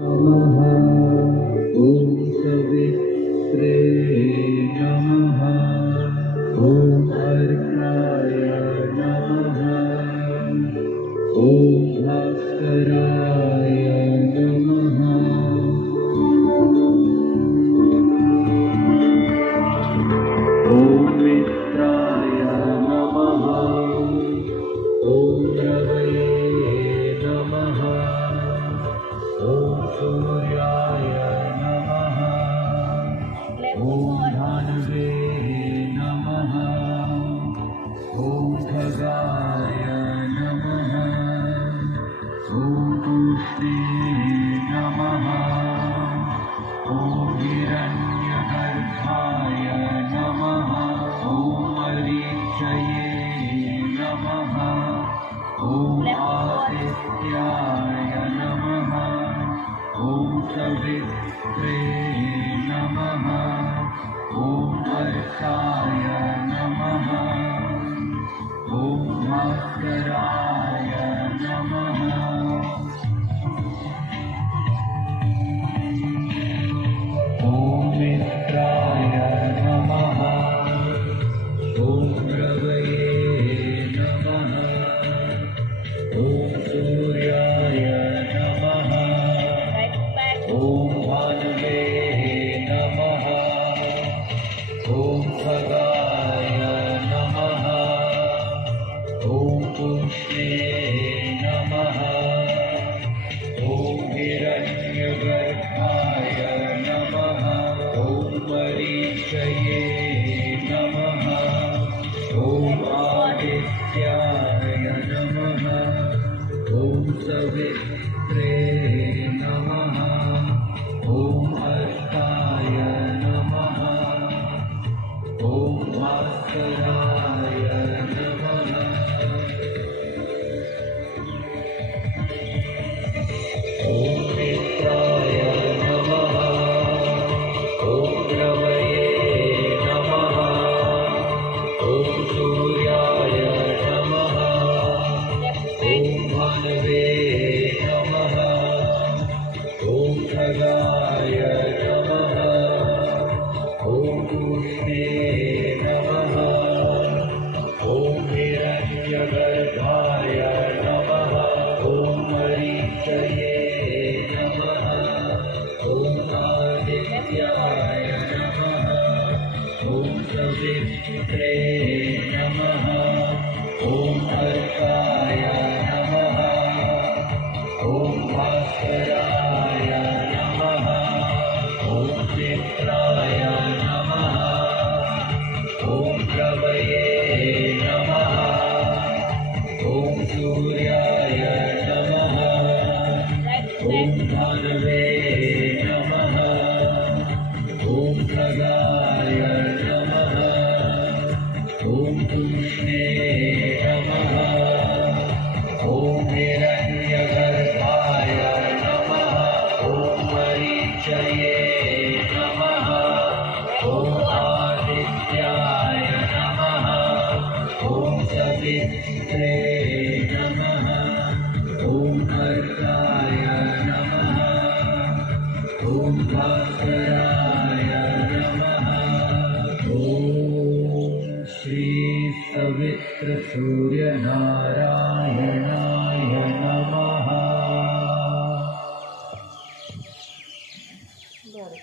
नमः। ॐ सवित्रे नमः। ॐ अर्काय नमः। ॐ भास्कराय नमः। ॐ मित्राय नमः। ॐ रवये नमः। ॐ सूर्याय नमः। ॐ भानुवे नमः। ॐ खगाय नमः। ॐ तुष्टे नमः। ॐ हिरण्यगर्भाय नमः। ॐ मरीचये नमः। ॐ आदित्याय नमः। ॐ सवित्रे नमः। ॐ अर्काय नमः। ॐ भास्कराय नमः। ॐ मित्राय नमः। ॐ रवये नमः। ॐ सूर्याय नमः। ॐ भानुवे नमः। ॐ खगाय नमः। ॐ तुष्टे नमः। ॐ हिरण्यगर्भाय नमः। ॐ मरीचये नमः। ॐ आदित्याय नमः। ॐ सवित्रे नमः। ॐ अर्काय नमः। ॐ भास्कराय नमः। ॐ मित्राय नमः। ॐ रवये नमः। ॐ सूर्याय नमः। ॐ भानुवे नमः। ॐ खगाय नमः। ॐ तुष्टे नमः। ॐ हिरण्यगर्भाय नमः। ॐ मरीचये नमः। ॐ आदित्याय नमः। ॐ सवित्रे नमः। ॐ अर्काय नमः। ॐ भास्कराय नमः। ॐ मित्राय नमः। ॐ रवये नमः। ॐ सूर्याय नमः। ॐ भानुवे नमः। ॐ खगाय नमः। ॐ तुष्टे नमः। ॐ हिरण्यगर्भाय नमः। ॐ मरीचये नमः। ॐ आदित्याय नमः। ॐ सवित्रे नमः। ॐ अर्काय नमः। ॐ भास्कराय नमः। ॐ श्री सवित्र सूर्य नारायणाय नमः। बरं